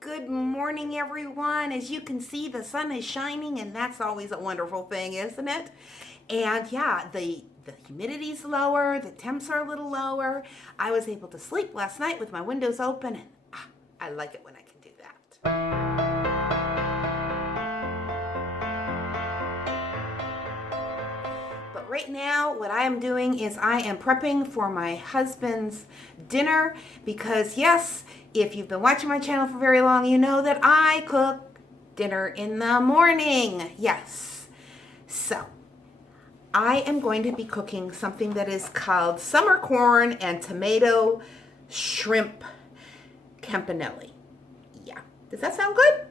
Good morning, everyone. As you can see, the sun is shining, and that's always a wonderful thing, isn't it? And yeah, the humidity's lower, the temps are a little lower. I was able to sleep last night with my windows open, and I like it when I can do that. But right now, what I am doing is I am prepping for my husband's dinner because, yes, if you've been watching my channel for very long, you know that I cook dinner in the morning. Yes. So, I am going to be cooking something that is called summer corn and tomato shrimp campanelle. Yeah. Does that sound good?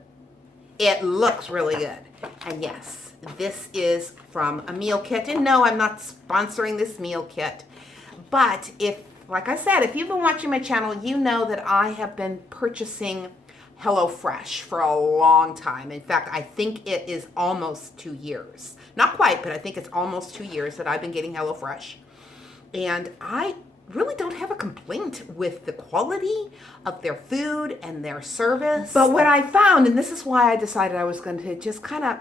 It looks really good. And yes, this is from a meal kit. And no, I'm not sponsoring this meal kit. But like I said, if you've been watching my channel, you know that I have been purchasing HelloFresh for a long time. In fact, I think it is almost 2 years. Not quite, but I think it's almost 2 years that I've been getting HelloFresh. And I really don't have a complaint with the quality of their food and their service. But what I found, and this is why I decided I was going to just kind of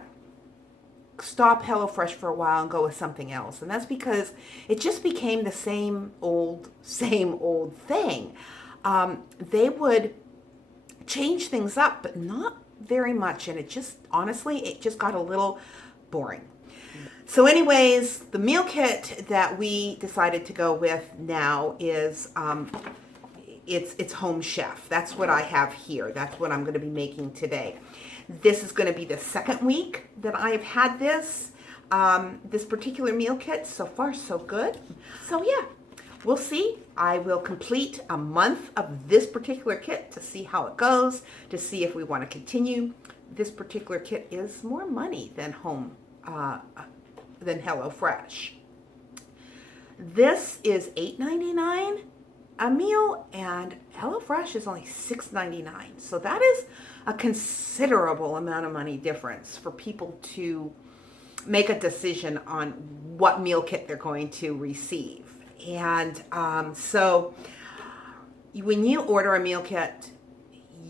stop HelloFresh for a while and go with something else. And that's because it just became the same old thing. They would change things up, but not very much. And it just, honestly, it just got a little boring. So anyways, the meal kit that we decided to go with now is it's Home Chef. That's what I have here. That's what I'm going to be making today. This is going to be the second week that I've had this particular meal kit. So far, so good. So yeah, we'll see. I will complete a month of this particular kit to see how it goes, to see if we want to continue. This particular kit is more money than than HelloFresh. This is $8.99 a meal, and HelloFresh is only $6.99. So that is a considerable amount of money difference for people to make a decision on what meal kit they're going to receive. And so when you order a meal kit,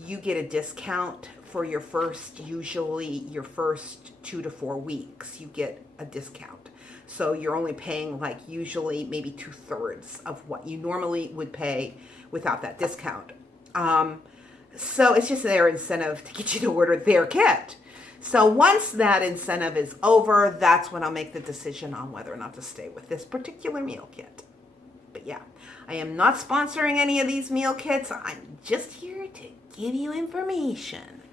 you get a discount for usually your first 2 to 4 weeks, you get a discount. So you're only paying like usually maybe 2/3 of what you normally would pay without that discount. So it's just their incentive to get you to order their kit. So once that incentive is over, that's when I'll make the decision on whether or not to stay with this particular meal kit. But yeah, I am not sponsoring any of these meal kits. I'm just here to give you information.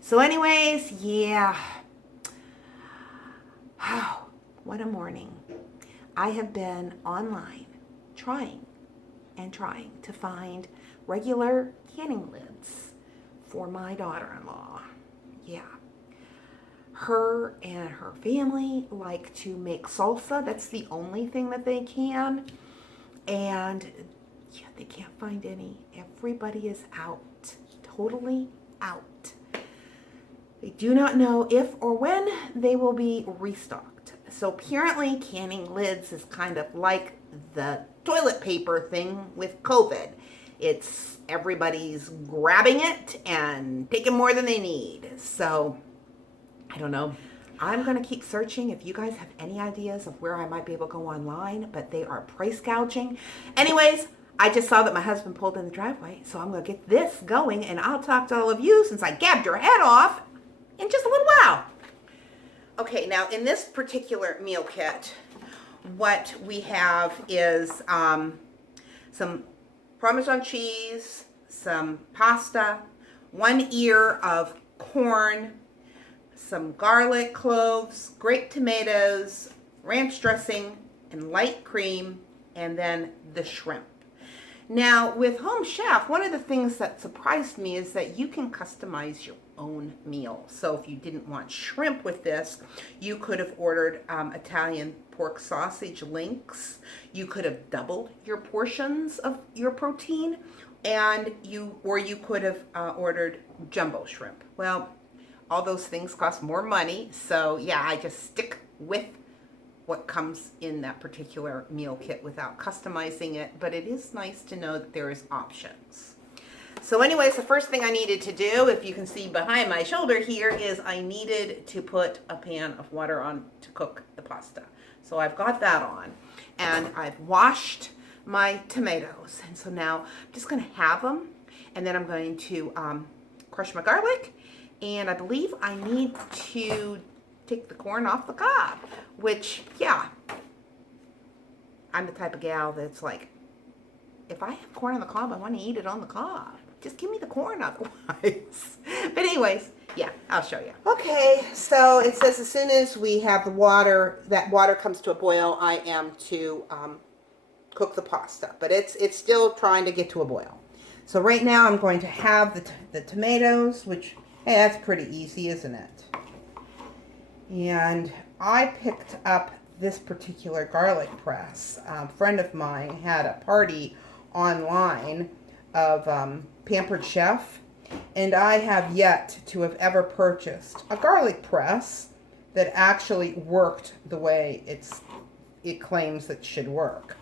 So anyways, yeah. Oh, what a morning. I have been online trying to find regular canning lids for my daughter-in-law. Yeah. Her and her family like to make salsa. That's the only thing that they can. And yeah, they can't find any. Everybody is out. Totally out. They do not know if or when they will be restocked. So apparently canning lids is kind of like the toilet paper thing with COVID. It's everybody's grabbing it and taking more than they need. So I don't know. I'm going to keep searching if you guys have any ideas of where I might be able to go online, but they are price gouging. Anyways, I just saw that my husband pulled in the driveway, so I'm going to get this going, and I'll talk to all of you since I gabbed your head off in just a little while. Okay, now in this particular meal kit, what we have is some Parmesan cheese, some pasta, 1 ear of corn, some garlic cloves, grape tomatoes, ranch dressing, and light cream, and then the shrimp. Now, with Home Chef, one of the things that surprised me is that you can customize your own meal. So if you didn't want shrimp with this, you could have ordered Italian pork sausage links. You could have doubled your portions of your protein, and you could have ordered jumbo shrimp. Well, all those things cost more money, so yeah, I just stick with what comes in that particular meal kit without customizing it, but it is nice to know that there is options. So anyways, the first thing I needed to do, if you can see behind my shoulder here, is I needed to put a pan of water on to cook the pasta. So I've got that on, and I've washed my tomatoes. And so now I'm just gonna have them, and then I'm going to crush my garlic, and I believe I need to take the corn off the cob, which, yeah, I'm the type of gal that's like, if I have corn on the cob, I want to eat it on the cob. Just give me the corn otherwise. But anyways, yeah, I'll show you. Okay, so it says as soon as we have the water, that water comes to a boil, I am to cook the pasta. But it's still trying to get to a boil. So right now I'm going to have the tomatoes, which, hey, that's pretty easy, isn't it? And I picked up this particular garlic press. A friend of mine had a party online of Pampered Chef, and I have yet to have ever purchased a garlic press that actually worked the way it claims it should work.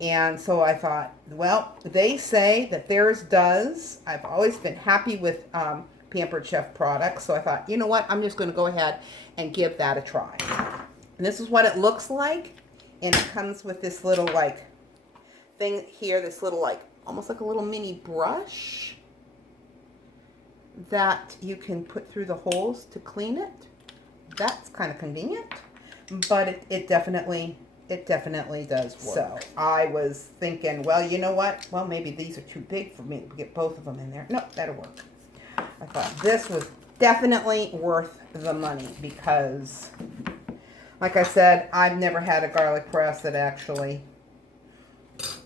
And so I thought, well, they say that theirs does. I've always been happy with Pampered Chef products, so I thought, you know what, I'm just going to go ahead and give that a try. And this is what it looks like, and it comes with this little like thing here, this little like almost like a little mini brush that you can put through the holes to clean it. That's kind of convenient, but it definitely does work. So I was thinking, well, you know what? Well, maybe these are too big for me to get both of them in there. No, that'll work. I thought this was definitely worth the money because, like I said, I've never had a garlic press that actually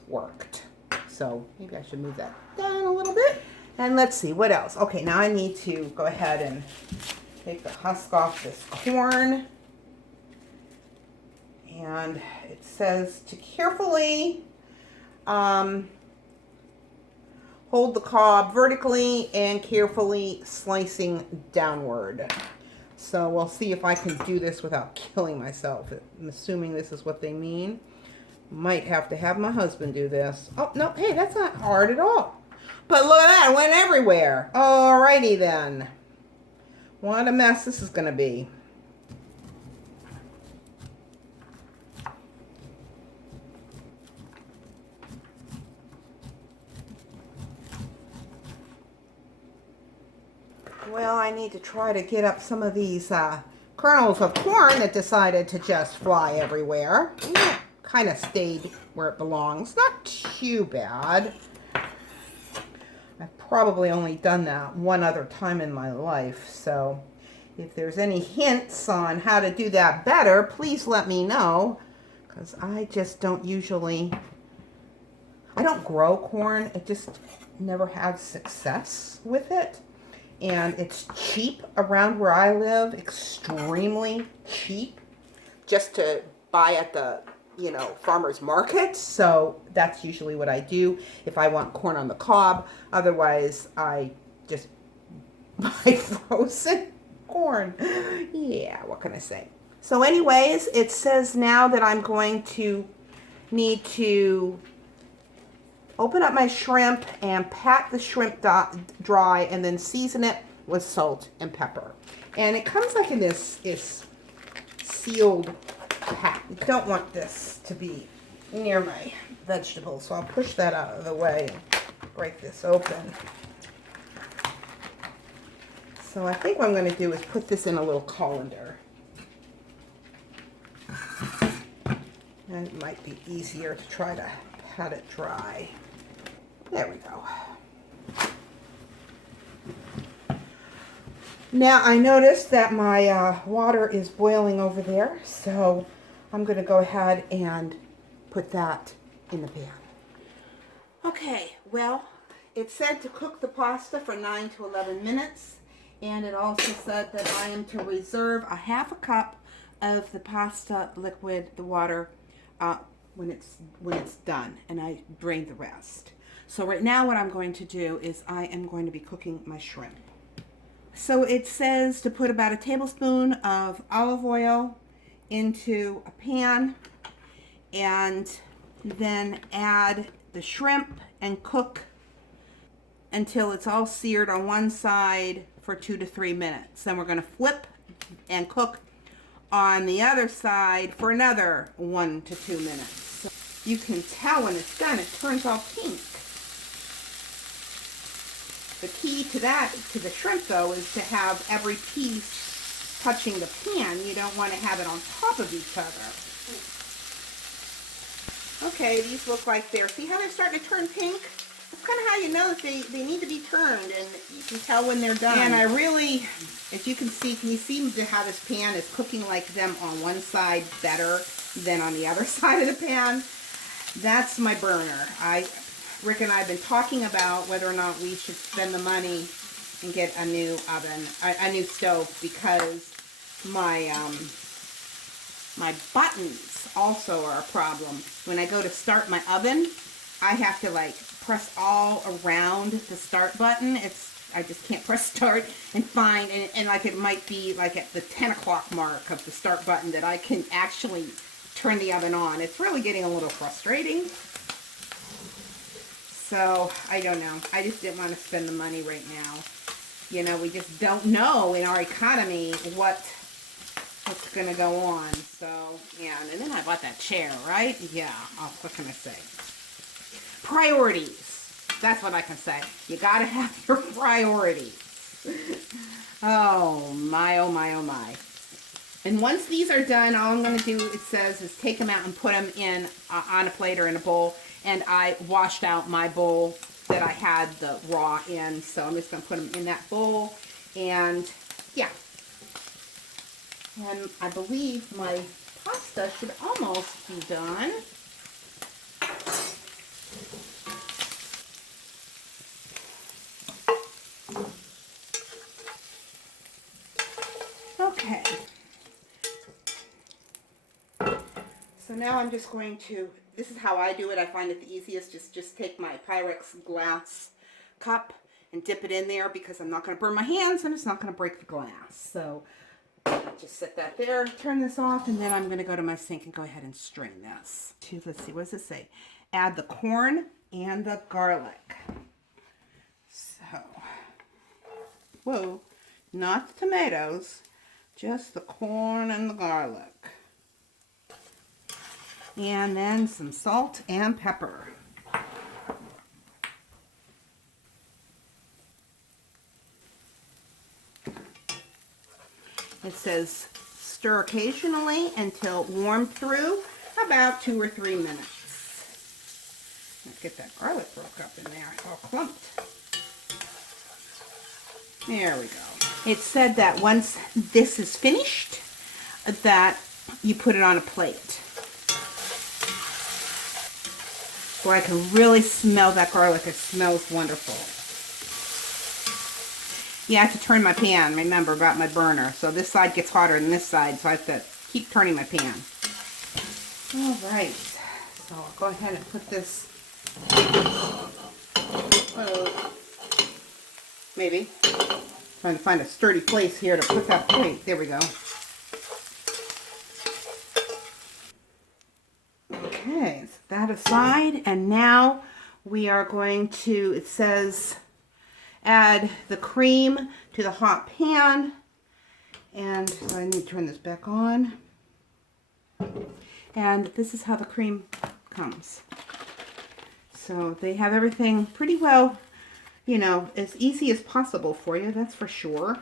worked. So maybe I should move that down a little bit. And let's see, what else? Okay, now I need to go ahead and take the husk off this corn. And it says to carefully hold the cob vertically and carefully slicing downward. So we'll see if I can do this without killing myself. I'm assuming this is what they mean. Might have to have my husband do this. Oh, no, hey, that's not hard at all. But look at that, it went everywhere. Alrighty then. What a mess this is going to be. Well, I need to try to get up some of these kernels of corn that decided to just fly everywhere. Kind of stayed where it belongs. Not too bad. I've probably only done that one other time in my life, so if there's any hints on how to do that better, please let me know, because I just don't usually, I don't grow corn. I just never have success with it. And it's cheap around where I live, extremely cheap, just to buy at the, you know, farmer's market. So that's usually what I do if I want corn on the cob. Otherwise, I just buy frozen corn. Yeah, what can I say? So anyways, it says now that I'm going to need to open up my shrimp and pat the shrimp dry and then season it with salt and pepper. And it comes like in this sealed pack. I don't want this to be near my vegetables, so I'll push that out of the way and break this open. So I think what I'm going to do is put this in a little colander. And it might be easier to try to pat it dry. There we go. Now I noticed that my water is boiling over there, so I'm going to go ahead and put that in the pan. Okay, well, it said to cook the pasta for 9 to 11 minutes, and it also said that I am to reserve a half a cup of the pasta liquid, the water, when it's done, and I drain the rest. So right now what I'm going to do is I am going to be cooking my shrimp. So it says to put about a tablespoon of olive oil into a pan and then add the shrimp and cook until it's all seared on one side for 2 to 3 minutes. Then we're going to flip and cook on the other side for another 1 to 2 minutes. So you can tell when it's done, it turns all pink. The key to that, to the shrimp though, is to have every piece touching the pan. You don't want to have it on top of each other. Okay, these look like they're, see how they're starting to turn pink? That's kind of how you know that they need to be turned, and you can tell when they're done. And I really, as you can you see how this pan is cooking like them on one side better than on the other side of the pan? That's my burner. Rick and I have been talking about whether or not we should spend the money and get a new oven, a new stove, because my my buttons also are a problem. When I go to start my oven, I have to like press all around the start button. I just can't press start and find, and like it might be like at the 10 o'clock mark of the start button that I can actually turn the oven on. It's really getting a little frustrating. So, I don't know. I just didn't want to spend the money right now. You know, we just don't know in our economy what's going to go on. So, yeah. And then I bought that chair, right? Yeah. Oh, what can I say? Priorities. That's what I can say. You got to have your priorities. Oh, my, oh, my, oh, my. And once these are done, all I'm going to do, it says, is take them out and put them in on a plate or in a bowl. And I washed out my bowl that I had the raw in. So I'm just going to put them in that bowl. And, yeah. And I believe my pasta should almost be done. Okay. So now I'm just going to, this is how I do it. I find it the easiest. Just take my Pyrex glass cup and dip it in there, because I'm not going to burn my hands and it's not going to break the glass. So just set that there, turn this off, and then I'm going to go to my sink and go ahead and strain this. Let's see, what does it say? Add the corn and the garlic. So, whoa, not the tomatoes, just the corn and the garlic. And then some salt and pepper. It says stir occasionally until warm through about 2 or 3 minutes. Let's get that garlic broke up in there, all clumped. There we go. It said that once this is finished, that you put it on a plate. Where I can really smell that garlic. It smells wonderful. Yeah, I have to turn my pan, remember, about my burner. So this side gets hotter than this side, so I have to keep turning my pan. All right. So I'll go ahead and put this, maybe. Trying to find a sturdy place here to put that plate. There we go. Okay, so that aside, and now we are going to, it says, add the cream to the hot pan, and I need to turn this back on, and this is how the cream comes. So they have everything pretty well, you know, as easy as possible for you, that's for sure.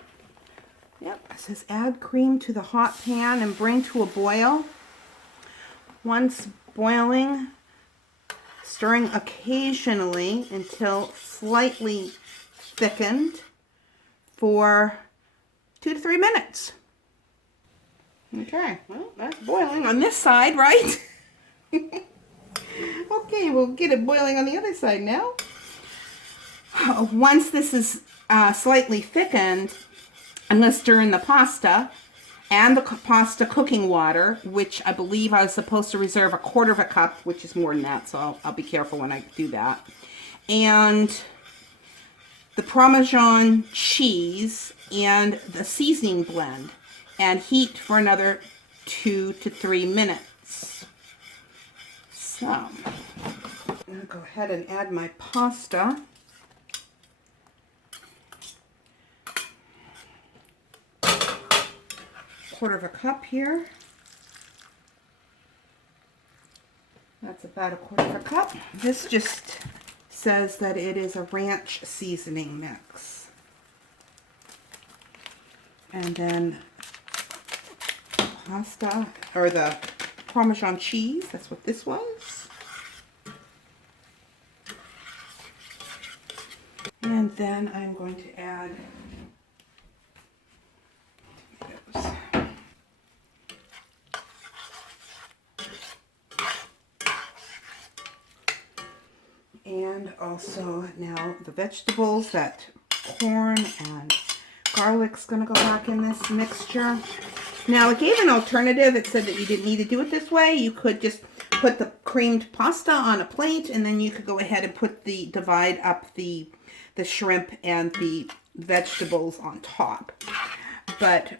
Yep, it says add cream to the hot pan and bring to a boil. Once boiling, stirring occasionally until slightly thickened for 2 to 3 minutes. Okay, well, that's boiling on this side, right? Okay, we'll get it boiling on the other side now. Once this is slightly thickened, I'm going to stir in the pasta and the pasta cooking water, which I believe I was supposed to reserve 1/4 cup, which is more than that, so I'll be careful when I do that. And the Parmesan cheese and the seasoning blend, and heat for another 2 to 3 minutes. So, I'm going to go ahead and add my pasta. 1/4 cup here. That's about 1/4 cup. This just says that it is a ranch seasoning mix. And then pasta, or the Parmesan cheese, that's what this was. And then I'm going to add tomatoes. And also now the vegetables, that corn and garlic's going to go back in this mixture. Now it gave an alternative. It said that you didn't need to do it this way. You could just put the creamed pasta on a plate, and then you could go ahead and divide up the shrimp and the vegetables on top. But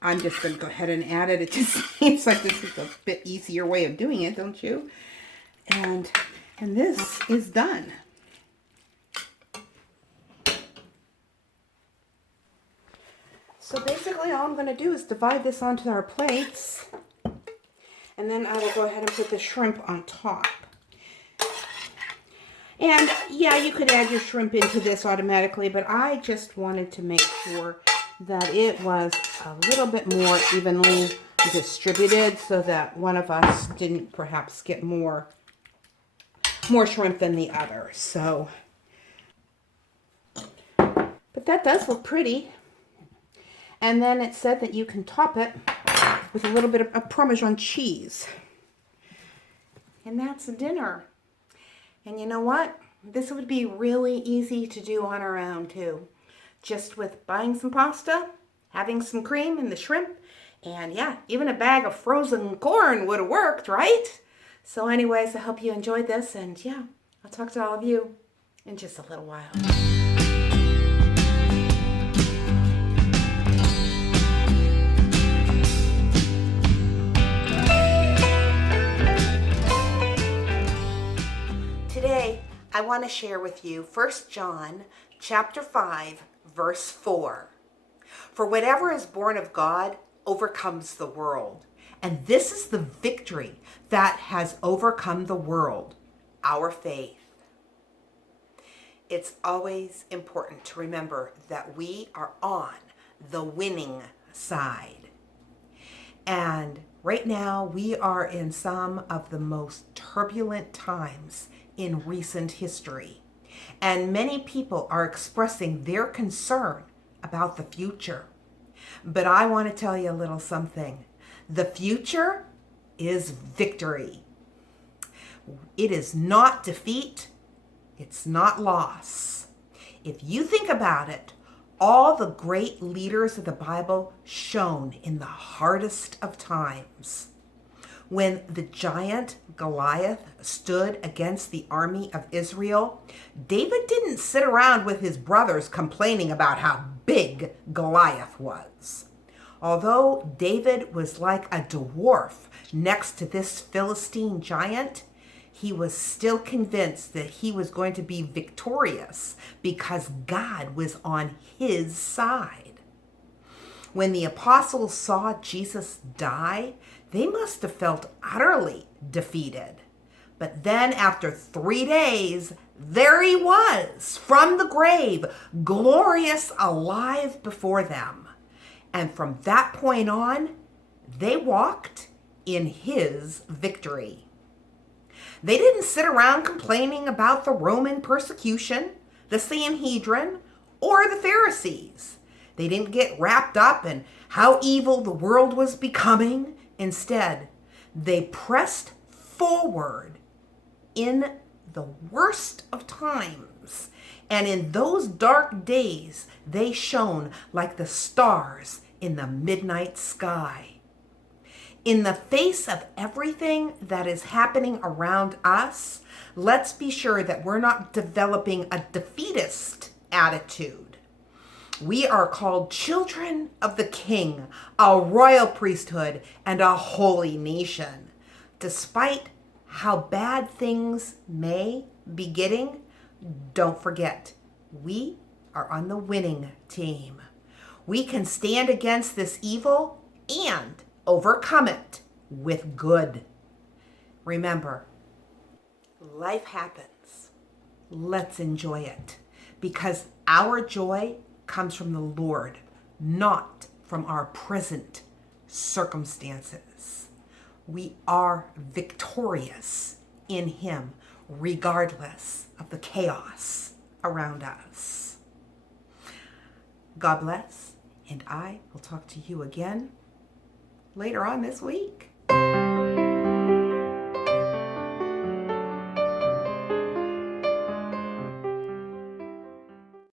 I'm just going to go ahead and add it. It just seems like this is a bit easier way of doing it, don't you? And this is done. So basically all I'm going to do is divide this onto our plates, and then I will go ahead and put the shrimp on top. And yeah, you could add your shrimp into this automatically, but I just wanted to make sure that it was a little bit more evenly distributed so that one of us didn't perhaps get more shrimp than the other. So, but that does look pretty. And then it said that you can top it with a little bit of Parmesan cheese. And that's dinner. And you know what? This would be really easy to do on our own too. Just with buying some pasta, having some cream and the shrimp, and yeah, even a bag of frozen corn would have worked, right? So anyways, I hope you enjoyed this, and yeah, I'll talk to all of you in just a little while. Today, I want to share with you 1 John chapter 5, verse 4. For whatever is born of God overcomes the world. And this is the victory that has overcome the world, our faith. It's always important to remember that we are on the winning side. And right now, we are in some of the most turbulent times in recent history. And many people are expressing their concern about the future. But I want to tell you a little something. The future is victory. It is not defeat. It's not loss. If you think about it, all the great leaders of the Bible shone in the hardest of times. When the giant Goliath stood against the army of Israel, David didn't sit around with his brothers complaining about how big Goliath was. Although David was like a dwarf next to this Philistine giant, he was still convinced that he was going to be victorious because God was on his side. When the apostles saw Jesus die, they must have felt utterly defeated. But then after 3 days, there he was from the grave, glorious, alive before them. And from that point on, they walked in his victory. They didn't sit around complaining about the Roman persecution, the Sanhedrin, or the Pharisees. They didn't get wrapped up in how evil the world was becoming. Instead, they pressed forward in the worst of times. And in those dark days, they shone like the stars in the midnight sky. In the face of everything that is happening around us, let's be sure that we're not developing a defeatist attitude. We are called children of the King, a royal priesthood, and a holy nation. Despite how bad things may be getting, don't forget, we are on the winning team. We can stand against this evil and overcome it with good. Remember, life happens. Let's enjoy it, because our joy comes from the Lord, not from our present circumstances. We are victorious in Him, regardless of the chaos around us. God bless, and I will talk to you again later on this week.